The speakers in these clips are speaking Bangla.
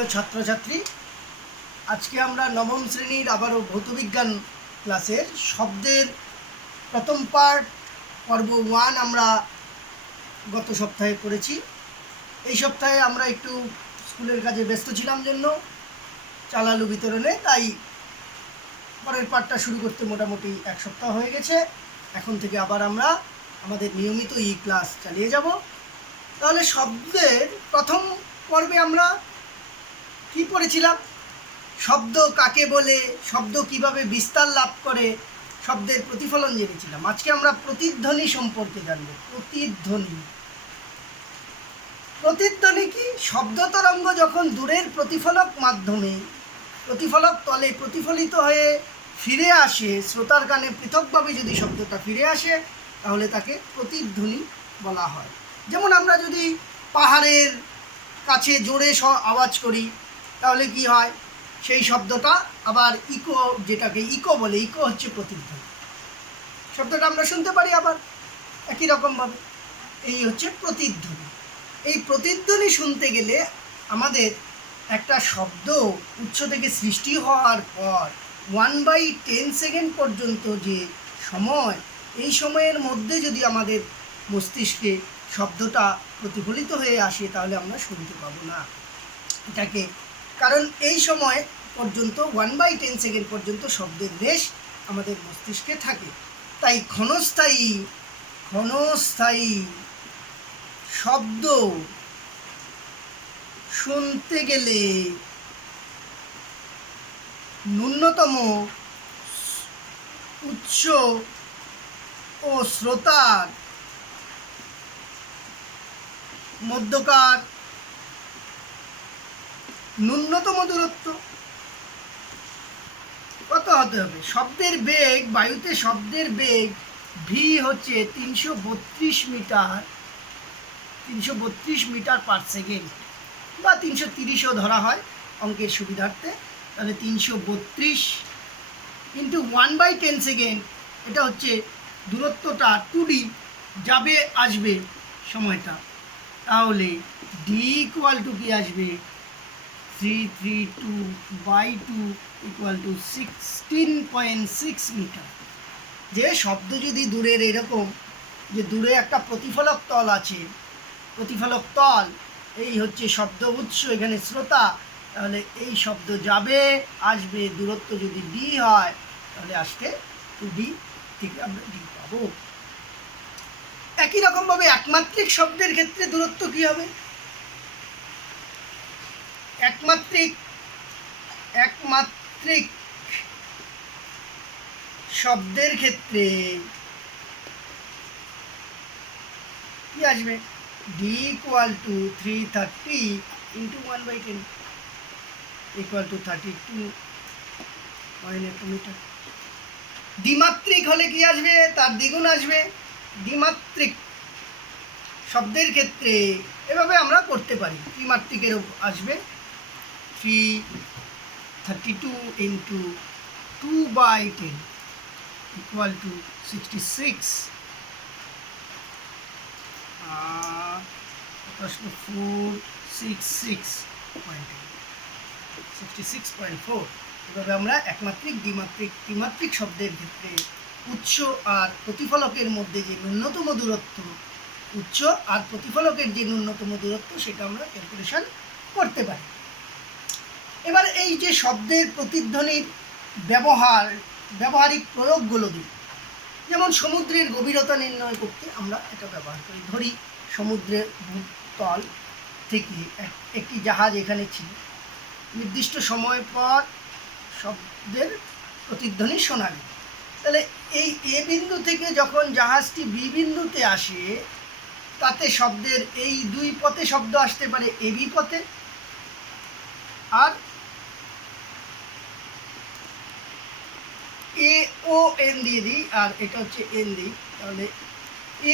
প্রিয় ছাত্রছাত্রী, আজকে আমরা নবম শ্রেণীর আবারও ভৌতবিজ্ঞান ক্লাসের শব্দের প্রথম পর্ব 1 আমরা গত সপ্তাহে করেছি। এই সপ্তাহে আমরা একটু স্কুলের কাজে ব্যস্ত ছিলাম জন্য চালালু বিতরণে, তাই পরের পার্টটা শুরু করতে মোটামুটি এক সপ্তাহ হয়ে গেছে। এখন থেকে আবার আমরা আমাদের নিয়মিত ক্লাস চালিয়ে যাব। তাহলে শব্দের প্রথম পর্বে আমরা কি পড়েছিলাম? শব্দ কাকে বলে, শব্দ কিভাবে বিস্তার লাভ করে, শব্দের প্রতিফলন জেনেছিলাম। আজকে আমরা প্রতিধ্বনি সম্পর্কে জানব। প্রতিধ্বনি কি? শব্দ তরঙ্গ যখন দূরের প্রতিফলক তলে প্রতিফলিত হয়ে ফিরে আসে, শ্রোতার কানে পৃথকভাবে যদি শব্দটা ফিরে আসে, তাহলে তাকে প্রতিধ্বনি বলা হয়। যেমন আমরা যদি পাহাড়ের কাছে জোরে আওয়াজ করি, তাহলে কি হয়? সেই শব্দটা আবার ইকো, যেটাকে ইকো বলে, ইকো হচ্ছে প্রতিধ্বনি। শব্দটা আমরা শুনতে পারি আবার একই রকমভাবে। এই হচ্ছে প্রতিধ্বনি। এই প্রতিধ্বনি শুনতে গেলে আমাদের একটা শব্দ উৎস থেকে সৃষ্টি হওয়ার পর 1/10 সেকেন্ড পর্যন্ত যে সময়, এই সময়ের মধ্যে যদি আমাদের মস্তিষ্কে শব্দটা প্রতিফলিত হয়ে আসে, তাহলে আমরা শুনতে পাবো না এটাকে। কারণ এই সময় পর্যন্ত 1/10 সেকেন্ড পর্যন্ত শব্দের রেশ আমাদের মস্তিষ্কে থাকে। তাই ক্ষণস্থায়ী শব্দ শুনতে গেলে ন্যূনতম উৎস ও শ্রোতার মধ্যকার ন্যূনতম দূরত্ব কত হতে হবে? শব্দের বেগ, বায়ুতে শব্দের বেগ ভি হচ্ছে 332 মিটার পার সেকেন্ড, বা 330ও ধরা হয় অঙ্কের সুবিধার্থে। তাহলে 332 ইন্টু 1/10 সেকেন্ড, এটা হচ্ছে দূরত্বটা 2D, যাবে আসবে সময়টা। তাহলে ডি ইকুয়াল টু কি আসবে? 332/2 ইকুয়াল টু 16.6 মিটার। যে শব্দ যদি দূরের, এরকম যে দূরে একটা প্রতিফলক তল আছে, প্রতিফলক তল এই হচ্ছে শব্দ উৎস, এখানে শ্রোতা, তাহলে এই শব্দ যাবে আসবে, দূরত্ব যদি ডি হয়, তাহলে আসতে 2D থেকে আমরা ডি পাবো। একই রকমভাবে একমাত্রিক শব্দের ক্ষেত্রে দূরত্ব কি হবে? একমাত্রিক শব্দের ক্ষেত্রে কি আসবে? D equal to 330 into 1/10 equal to 32.8 metre. দ্বিমাত্রিক হলে কি আসবে? তার দ্বিগুণ আসবে। দ্বিমাত্রিক শব্দের ক্ষেত্রে এভাবে আমরা করতে পারি। ত্রিমাত্রিকের আসবে 332 ইন্টু 2/10 ইকুয়াল টু 66.4। এভাবে আমরা একমাত্রিক, দ্বিমাত্রিক, ত্রিমাত্রিক শব্দের ক্ষেত্রে উৎস আর প্রতিফলকের মধ্যে যে ন্যূনতম দূরত্ব, উৎস আর প্রতিফলকের যে ন্যূনতম দূরত্ব, সেটা আমরা ক্যালকুলেশন করতে পারি। এবার এই যে শব্দের প্রতিধ্বনির ব্যবহারিক প্রয়োগগুলো দিই। যেমন সমুদ্রের গভীরতা নির্ণয় করতে আমরা এটা ব্যবহার করি। ধরি সমুদ্রের ভূতল থেকে একটি জাহাজ এখানে ছিল, নির্দিষ্ট সময় পর শব্দের প্রতিধ্বনি শোনা গেল। তাহলে এই এ বিন্দু থেকে যখন জাহাজটি বি বিন্দুতে আসে, তাতে শব্দের এই দুই পথে শব্দ আসতে পারে, এবি পথে আর এ ও এন দিয়ে দিই, আর এটা হচ্ছে এন দিই। তাহলে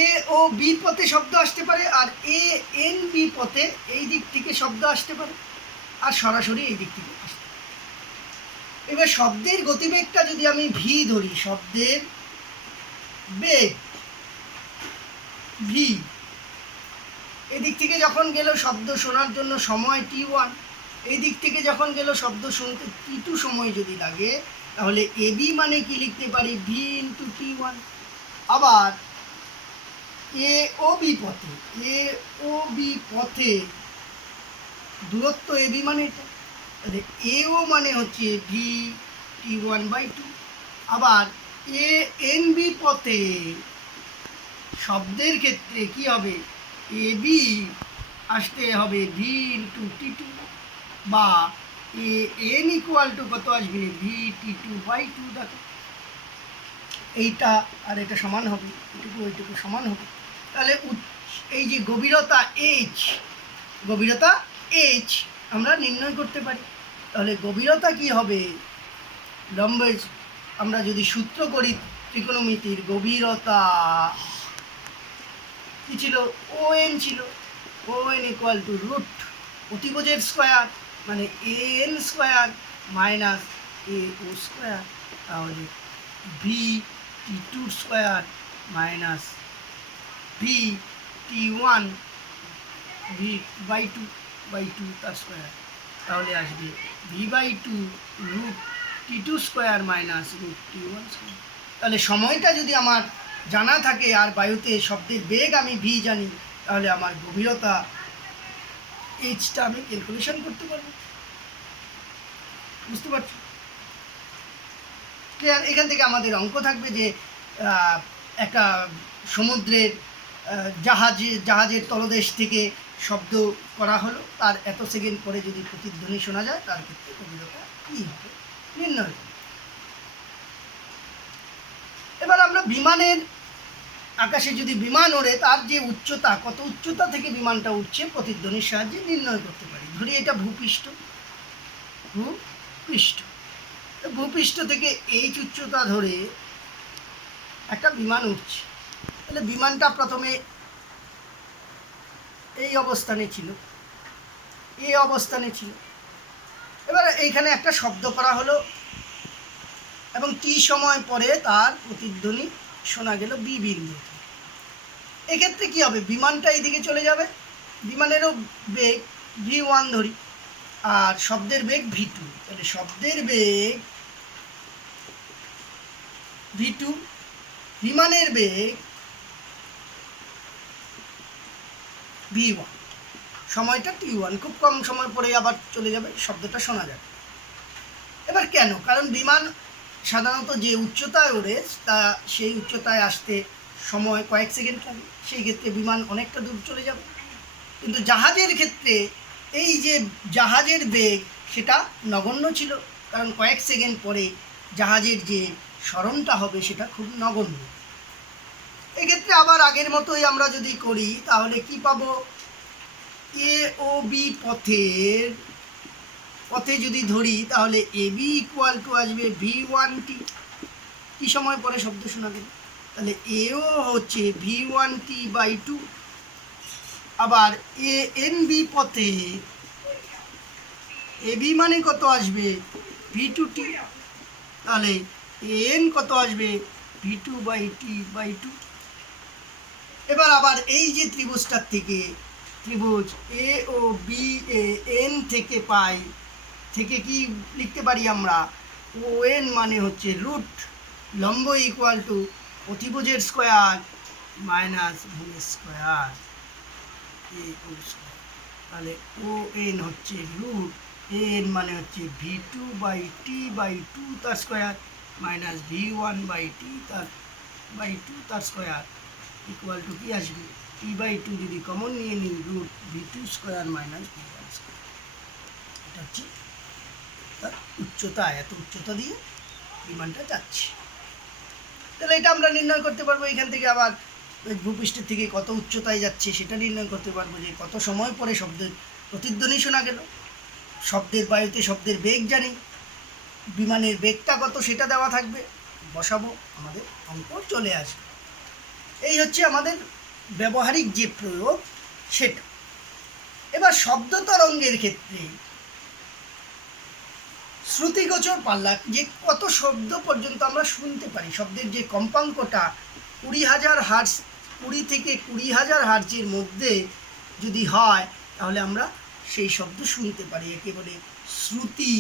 এ ও বি পথে শব্দ আসতে পারে, আর এ এন বি পথে এই দিক থেকে শব্দ আসতে পারে, আর সরাসরি এই দিক থেকে আসতে পারে। এবার শব্দের গতিবেগটা যদি আমি ভি ধরি, শব্দের বেগ ভি, এদিক থেকে যখন গেল শব্দ শোনার জন্য সময় T1, এই দিক থেকে যখন গেল শব্দ শুনতে টি2 সময় যদি লাগে, তাহলে এবি মানে কি লিখতে পারি, ভি ইন্টু টি1। আবার এ ও বি পথে দূরত্ব এবি মানে এটা, তাহলে এও মানে হচ্ছে ভি টি1/2। আবার এ এন বি পথে শব্দের ক্ষেত্রে কি হবে, এবি আসতে হবে ভি ইন্টু টি2, বা এ এন ইকুয়াল টু কত আসবে, ভি টি2/2। দেখো এইটা আর এটা সমান হবে, এইটুকু সমান হবে। তাহলে এই যে গভীরতা এইচ আমরা নির্ণয় করতে পারি। তাহলে গভীরতা কি হবে, লম্বের আমরা যদি সূত্র করি ত্রিকোণমিতির, গভীরতা কি ছিল, ও এন ছিল, O N equal to root অতিভুজের স্কোয়ার মানে A N square minus A O square. তাহলে V T two square minus V T one ভি/2 তার স্কোয়ার। তাহলে আসবে ভি/2 root T two square minus root T one square. তাহলে সময়টা যদি আমার জানা থাকে আর বায়ুতে শব্দের বেগ আমি ভি জানি, তাহলে আমার গভীরতা এইচটা আমি ক্যালকুলেশন করতে পারবো। বুঝতে পারছো? ক্লিয়ার? এখান থেকে আমাদের অঙ্ক থাকবে যে একটা সমুদ্রের জাহাজের তলদেশ থেকে শব্দ করা হলো, তার এত সেকেন্ড পরে যদি প্রতিধ্বনি শোনা যায়, তার ক্ষেত্রে গভীরতা কী হবে নির্ণয় করব। এবার আমরা বিমানের আকাশে যদি বিমান ওড়ে, তার যে উচ্চতা, কত উচ্চতা থেকে বিমানটা উঠছে প্রতিধ্বনির সাহায্যে নির্ণয় করতে পারি। ধরি এটা ভূপৃষ্ঠ থেকে এইচ উচ্চতা ধরে একটা বিমান উঠছে। তাহলে বিমানটা প্রথমে এই অবস্থানে ছিল, এবার এইখানে একটা শব্দ করা হলো এবং টি সময় পরে তার প্রতিধ্বনি শোনা গেল বি বিন্দু। এক্ষেত্রে কি হবে, বিমানটা এইদিকে চলে যাবে, বিমানেরও বেগ ভি1 ধরি, আর শব্দের বেগ ভি2। তাহলে শব্দের বেগ ভি2, বিমানের বেগ ভি1, সময়টা টি1, খুব কম সময় পরে আবার চলে যাবে, শব্দটা শোনা যাবে। এবার কেন, কারণ বিমান সাধারণত যে উচ্চতায় ওড়ে তা সেই উচ্চতায় আসতে সময় কয়েক সেকেন্ড লাগে, সেই ক্ষেত্রে বিমান অনেকটা দূর চলে যাবে। কিন্তু জাহাজের ক্ষেত্রে এই যে জাহাজের বেগ সেটা নগণ্য ছিল, কারণ কয়েক সেকেন্ড পরে জাহাজের যে স্মরণটা হবে সেটা খুব নগণ্য। এক্ষেত্রে আবার আগের মতোই আমরা যদি করি, তাহলে কি পাবো, এ ও বি পথে যদি ধরি, তাহলে এ বি ইকুয়াল টু আসবে ভি1t, কি সময় পরে শব্দ শোনা গেল, তাহলে এও হচ্ছে ভি1t/2। আবার এ এন বি পথে এ বি মানে কত আসবে, ভি2t, তাহলে এন কত আসবে, ভি2/t/2। এবার আবার এই যে ত্রিভুজটার থেকে, ত্রিভুজ এ ও বি এ এন থেকে পাই, থেকে কি লিখতে পারি আমরা, ও এন মানে হচ্ছে রুট লম্ব ইকুয়াল টু অতিভুজের স্কোয়ার মাইনাস ভূমির স্কোয়ার এ ও স্কোয়ার। তাহলে ও এন হচ্ছে রুট, এন মানে হচ্ছে ভি2/t/2 তার স্কোয়ার মাইনাস ভি1/t তার স্কোয়ার ইকুয়াল টু কি আসবে, t/2 যদি কমন নিয়ে নিই, রুট ভি2 স্কোয়ার মাইনাস ভি1 স্কোয়ার। এটা হচ্ছে তার উচ্চতা, এত উচ্চতা দিয়ে বিমানটা যাচ্ছে। তাহলে এটা আমরা নির্ণয় করতে পারবো। এখান থেকে আবার ভূপৃষ্ঠের থেকে কত উচ্চতায় যাচ্ছে সেটা নির্ণয় করতে পারবো, যে কত সময় পরে শব্দের প্রতিধ্বনি শোনা গেল। শব্দের বায়ুতে শব্দের বেগ জানি, বিমানের বেগটা কত সেটা দেওয়া থাকবে, বসাবো, আমাদের অঙ্ক চলে আসবে। এই হচ্ছে আমাদের ব্যবহারিক যে প্রয়োগ সেটা। এবার শব্দ তরঙ্গের ক্ষেত্রে শ্রুতিগোচর পাল্লা, যে কত শব্দ পর্যন্ত আমরা শুনতে পারি, শব্দের যে কম্পাঙ্কটা 20,000 হার্টজ, 20 থেকে 20,000 হার্টজের মধ্যে যদি হয়, তাহলে আমরা সেই শব্দ শুনতে পারি, একে বলে শ্রুতি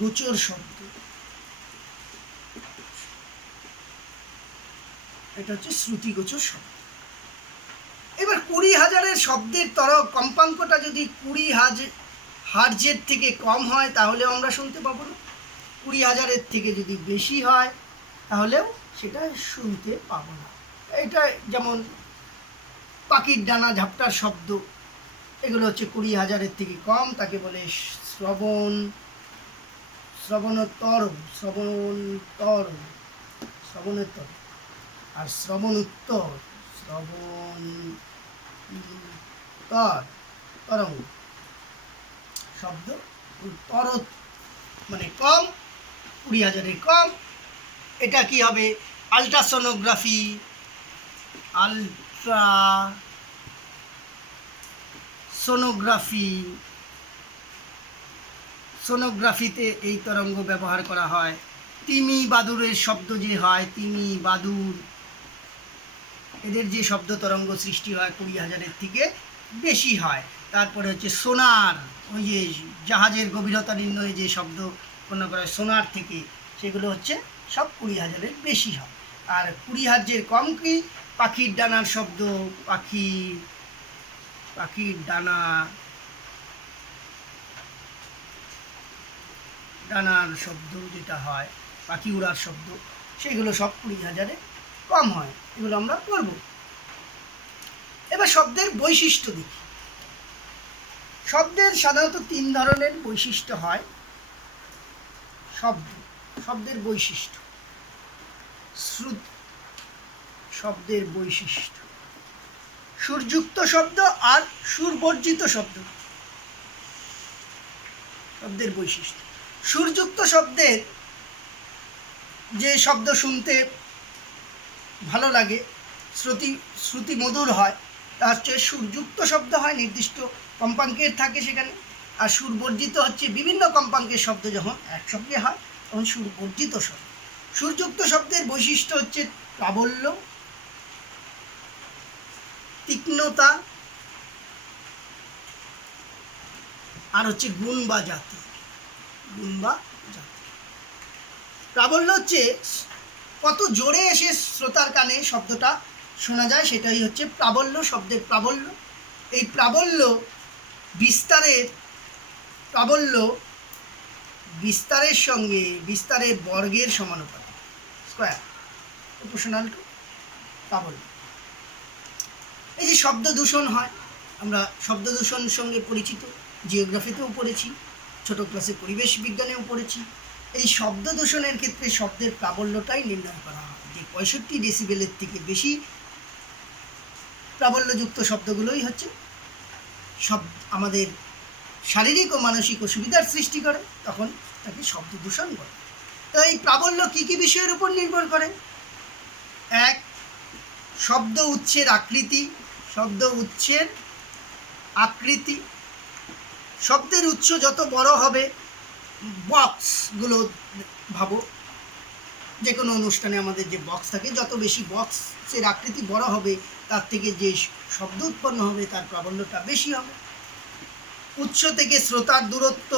গোচর শব্দ। এটা হচ্ছে শ্রুতিগোচর শব্দ। এবার 20,000-এর শব্দের কম্পাঙ্কটা যদি 20,000 হার্জের থেকে কম হয় তাহলেও আমরা শুনতে পাবো না, 20,000-এর থেকে যদি বেশি হয় তাহলেও সেটা শুনতে পাবো না। এটা যেমন পাখির ডানা ঝাপটার শব্দ, এগুলো হচ্ছে 20,000-এর থেকে কম, তাকে বলে শ্রবণোত্তর। আর তরঙ্গ শব্দ মানে কম, 20,000-এর কম। এটা কি হবে? সোনোগ্রাফিতে এই তরঙ্গ ব্যবহার করা হয়। তিমি বাদুরের শব্দ যে হয়, তিমি বাদুর, এদের যে শব্দ তরঙ্গ সৃষ্টি হয় 20,000-এর থেকে বেশি হয়। তারপরে হচ্ছে সোনার, ওই যে জাহাজের গভীরতা নির্ণয়ে যে শব্দ উৎপন্ন করা হয় সোনার থেকে, সেগুলো হচ্ছে সব 20,000-এর বেশি হয়। আর 20 হার্জের কম কি? পাখির ডানার শব্দ, পাখির ডানার শব্দ যেটা হয়, পাখি উড়ার শব্দ, সেগুলো সব 20,000-এ কম হয়। এগুলো আমরা করব। এবার শব্দের বৈশিষ্ট্য দেখি। শব্দের সাধারণত 3 ধরনের বৈশিষ্ট্য হয়। শব্দের বৈশিষ্ট্য, শব্দের বৈশিষ্ট্য, সুরযুক্ত শব্দ আর সুরবর্জিত শব্দ। শব্দের বৈশিষ্ট্য, সুরযুক্ত শব্দের যে শব্দ শুনতে ভালো লাগে, শ্রুতি মধুর হয়, তা হচ্ছে সুরযুক্ত শব্দ হয়, নির্দিষ্ট কম্পাঙ্কের থাকে সেখানে। আর সুরবর্জিত হচ্ছে বিভিন্ন কম্পাঙ্কের শব্দ যখন একসঙ্গে হয় তখন সুরবর্জিত শব্দ। সুরযুক্ত শব্দের বৈশিষ্ট্য হচ্ছে প্রাবল্য, তীক্ষ্ণতা, আর হচ্ছে গুণ বা জাতি। প্রাবল্য হচ্ছে কত জোরে এসে শ্রোতার কানে শব্দটা শোনা যায়, সেটাই হচ্ছে প্রাবল্য, শব্দের প্রাবল্য। এই প্রাবল্য বিস্তারের সঙ্গে বিস্তারের বর্গের সমানুপাতিক, স্কোয়ার প্রপোর্শনাল টু প্রাবল্য। এই যে শব্দ দূষণ হয়, আমরা শব্দ দূষণের সঙ্গে পরিচিত, জিওগ্রাফিতেও পড়েছি, ছোট ক্লাসে পরিবেশ বিজ্ঞানেও পড়েছি। এই শব্দ দূষণের ক্ষেত্রে শব্দের প্রাবল্যটাই নির্ণয় করা হয়, যে 65 ডেসিবেলের থেকে বেশি প্রাবল্যযুক্ত শব্দগুলোই হচ্ছে আমাদের শারীরিক ও মানসিক অসুবিধার সৃষ্টি করে, তখন তাকে শব্দ দূষণ বলে। তো এই প্রাবল্য কী কী বিষয়ের উপর নির্ভর করে? 1, শব্দ উচ্ছের আকৃতি। শব্দের উচ্চ যত বড় হবে, বক্সগুলো ভাবো, যে কোনো অনুষ্ঠানে আমাদের যে বক্স থাকে, যত বেশি বক্সের আকৃতি বড় হবে, তার থেকে যে শব্দ উৎপন্ন হবে তার প্রাবল্যটা বেশি হবে। উৎস থেকে শ্রোতার দূরত্ব,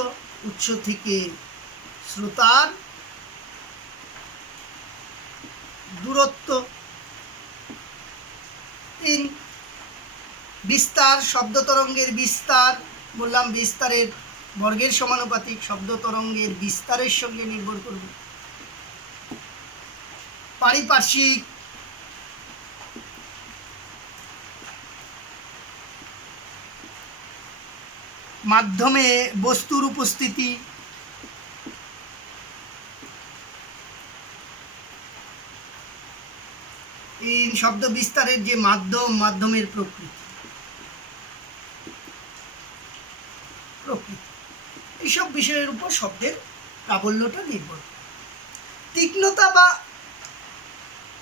3, বিস্তার, শব্দ তরঙ্গের বিস্তার, বললাম বিস্তারের বর্গের সমানুপাতিক, শব্দ তরঙ্গের বিস্তারের সঙ্গে নির্ভর করবে। পারিপার্শ্বিক, মাধ্যমে বস্তুর উপস্থিতি, এই শব্দ বিস্তারের যে মাধ্যমের প্রকৃতি, এইসব বিষয়ের উপর শব্দের প্রাবল্যটা নির্ভর করে।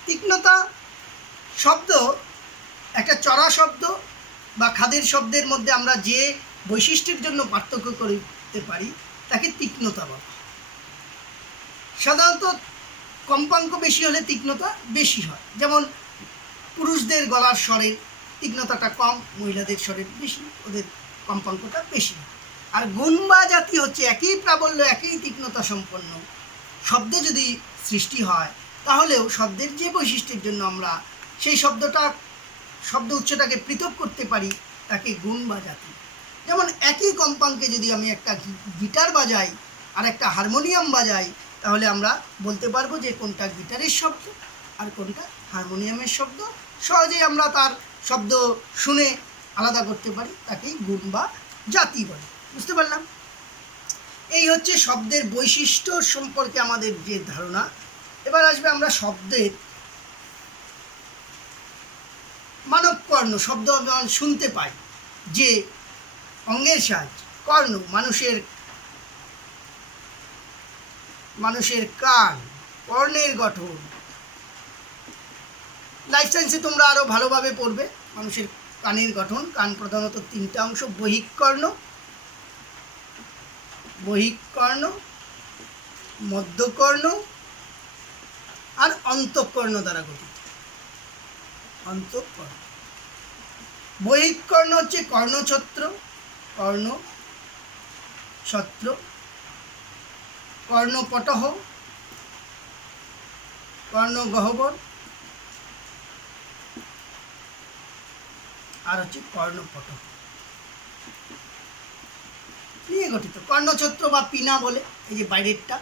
তীক্ষ্ণতা শব্দ, একটা চড়া শব্দ বা খাদের শব্দের মধ্যে আমরা যে বৈশিষ্ট্যের জন্য পার্থক্য করতে পারি তাকে তীক্ষ্ণতা বলা। সাধারণত কম্পাঙ্ক বেশি হলে তীক্ষ্ণতা বেশি হয়, যেমন পুরুষদের গলার স্বরের তীক্ষ্ণতাটা কম, মহিলাদের স্বরের বেশি, ওদের কম্পাঙ্কটা বেশি হয়। আর গুণ বা জাতি হচ্ছে একই প্রাবল্য, একই তীক্ষ্ণতা সম্পন্ন শব্দ যদি সৃষ্টি হয়, তাহলেও শব্দের যে বৈশিষ্ট্যের জন্য আমরা সেই শব্দ উচ্চটাকে পৃথক করতে পারি, তাকে গুণ বা জাতি। যেমন একই কম্পাঙ্কে যদি আমি একটা গিটার বাজাই আর একটা হারমোনিয়াম বাজাই, তাহলে আমরা বলতে পারবো যে কোনটা গিটারের শব্দ আর কোনটা হারমোনিয়ামের শব্দ। সহজেই আমরা তার শব্দ শুনে আলাদা করতে পারি, তাকেই গুণ বা জাতি বলে। বুঝতে পারলাম? এই হচ্ছে শব্দের বৈশিষ্ট্য সম্পর্কে আমাদের যে ধারণা। এবার আসবে আমরা শব্দের মানব কর্ণ। শব্দ আমরা শুনতে পাই যে অঙ্গের সাহায্যে, কর্ণ মানুষের কান, কর্ণের গঠন। লাইফ সায়েন্সে তোমরা আরও ভালোভাবে পড়বে মানুষের কানের গঠন। কান প্রধানত তিনটা অংশ: বহিঃকর্ণ, মধ্যকর্ণ আর অন্তঃকর্ণ দ্বারা গঠিত। অন্তঃকর্ণ। বহিঃকর্ণ হচ্ছে কর্ণছত্র, কর্ণপটহ, কর্ণগহ্বর আর হচ্ছে কর্ণপটহ নিয়ে গঠিত। কর্ণছত্র বা পিনা বলে, এই যে বাইরেরটা,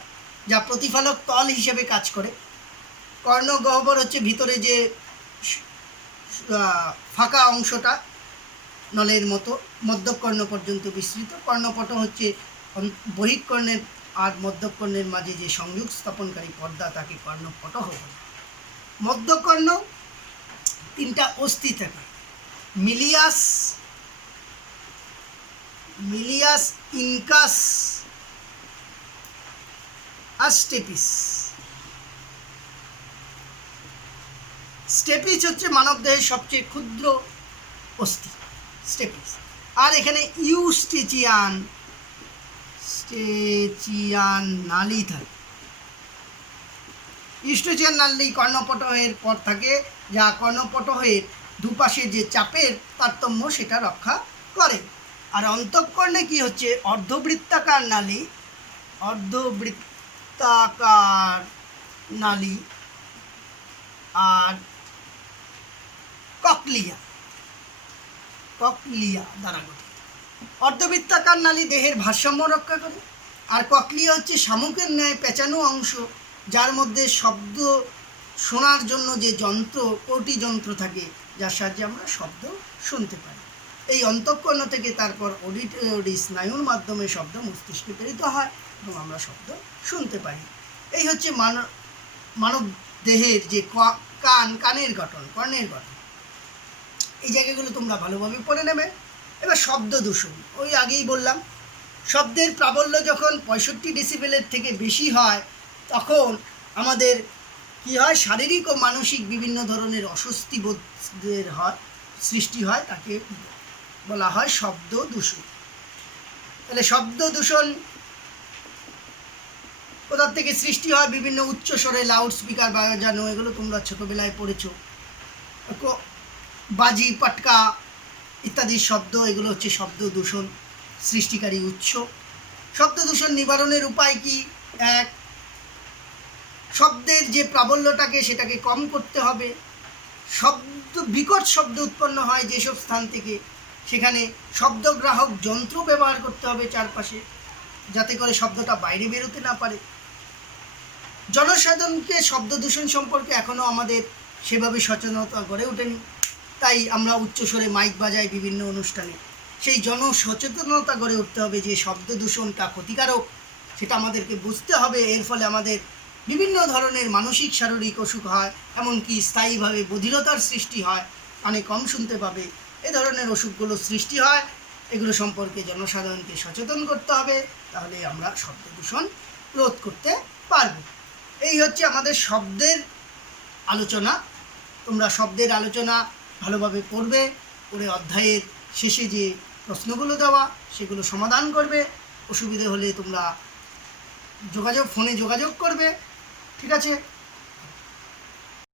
যা প্রতিফলক তল হিসেবে কাজ করে। কর্ণগহ্বর হচ্ছে ভিতরে যে ফাঁকা অংশটা নলের মতো, মধ্যকর্ণ পর্যন্ত বিস্তৃত। কর্ণপটহ হচ্ছে বহিঃকর্ণের আর মধ্যকর্ণের মাঝে যে সংযোগ স্থাপনকারী পর্দা, তাকে কর্ণপটহ বলে। মধ্যকর্ণ তিনটা অস্থি থাকে: মিলিয়াস, ইনকাস আর স্টেপিস। স্টেপিস হচ্ছে মানবদেহের সবচেয়ে ক্ষুদ্র অস্থি, স্টেপিস। আর এখানে ইউস্টেচিয়ান নালী থাকে। ইউস্টেচিয়ান নালী কর্ণপটহের পর থাকে, যা কর্ণপটহের দুপাশে যে চাপের তারতম্য সেটা রক্ষা করে। আর অন্তঃকর্ণে কি হচ্ছে? অর্ধবৃত্তাকার নালী আর ককলিয়া দ্বারা গঠিত। অর্ধবৃত্তাকার নালী দেহের ভারসাম্য রক্ষা করে, আর ককলিয়া হচ্ছে শামুকের ন্যায় পেঁচানো অংশ, যার মধ্যে শব্দ শোনার জন্য যে কোটি যন্ত্র থাকে, যার সাহায্যে আমরা শব্দ শুনতে পারি। এই অন্তঃকর্ণ থেকে তারপর অডিটরি স্নায়ুর মাধ্যমে শব্দ মস্তিষ্কে প্রেরিত হয় এবং আমরা শব্দ শুনতে পারি। এই হচ্ছে মানব দেহের যে কানের গঠন, কর্ণের গঠন। এই জায়গাগুলো তোমরা ভালোভাবে পড়ে নেবে। এবার শব্দ দূষণ, ওই আগেই বললাম, শব্দের প্রাবল্য যখন 65 ডেসিবেলের থেকে বেশি হয়, তখন আমাদের কি হয়? শারীরিক ও মানসিক বিভিন্ন ধরনের অস্বস্তি বোধের সৃষ্টি হয়, তাকে বলা হয় শব্দ দূষণ। তাহলে শব্দ দূষণ কোথার থেকে সৃষ্টি হয়? বিভিন্ন উচ্চস্বরে লাউড স্পিকার বাজানো, এগুলো তোমরা ছোটোবেলায় পড়েছ। বাজি, পাটকা ইত্যাদি শব্দ, এগুলো হচ্ছে শব্দ দূষণ সৃষ্টিকারী উৎস। শব্দ দূষণ নিবারণের উপায় কি? এক, শব্দের যে প্রাবল্যটাকে সেটাকে কম করতে হবে। বিকট শব্দ উৎপন্ন হয় যেসব স্থান থেকে, সেখানে শব্দগ্রাহক যন্ত্র ব্যবহার করতে হবে চারপাশে, যাতে করে শব্দটা বাইরে বেরোতে না পারে। জনসাধারণকে শব্দ দূষণ সম্পর্কে এখনও আমাদের সেভাবে সচেতনতা গড়ে ওঠেনি, তাই আমরা উচ্চস্বরে মাইক বাজাই বিভিন্ন অনুষ্ঠানে। সেই জনসচেতনতা গড়ে উঠতে হবে যে শব্দ দূষণটা ক্ষতিকারক, সেটা আমাদেরকে বুঝতে হবে। এর ফলে আমাদের বিভিন্ন ধরনের মানসিক শারীরিক অসুখ হয়, এমনকি স্থায়ীভাবে বধিরতার সৃষ্টি হয়, কানে কম শুনতে পাবে, এ ধরনের অসুখগুলো সৃষ্টি হয়। এগুলো সম্পর্কে জনসাধারণকে সচেতন করতে হবে, তাহলে আমরা শব্দ দূষণ রোধ করতে পারব। এই হচ্ছে আমাদের শব্দের আলোচনা। তোমরা শব্দের আলোচনা ভালোভাবে পড়বে, পড়ে অধ্যায়ের শেষে যে প্রশ্নগুলো দেওয়া সেগুলো সমাধান করবে। অসুবিধে হলে তোমরা ফোনে যোগাযোগ করবে। ঠিক আছে?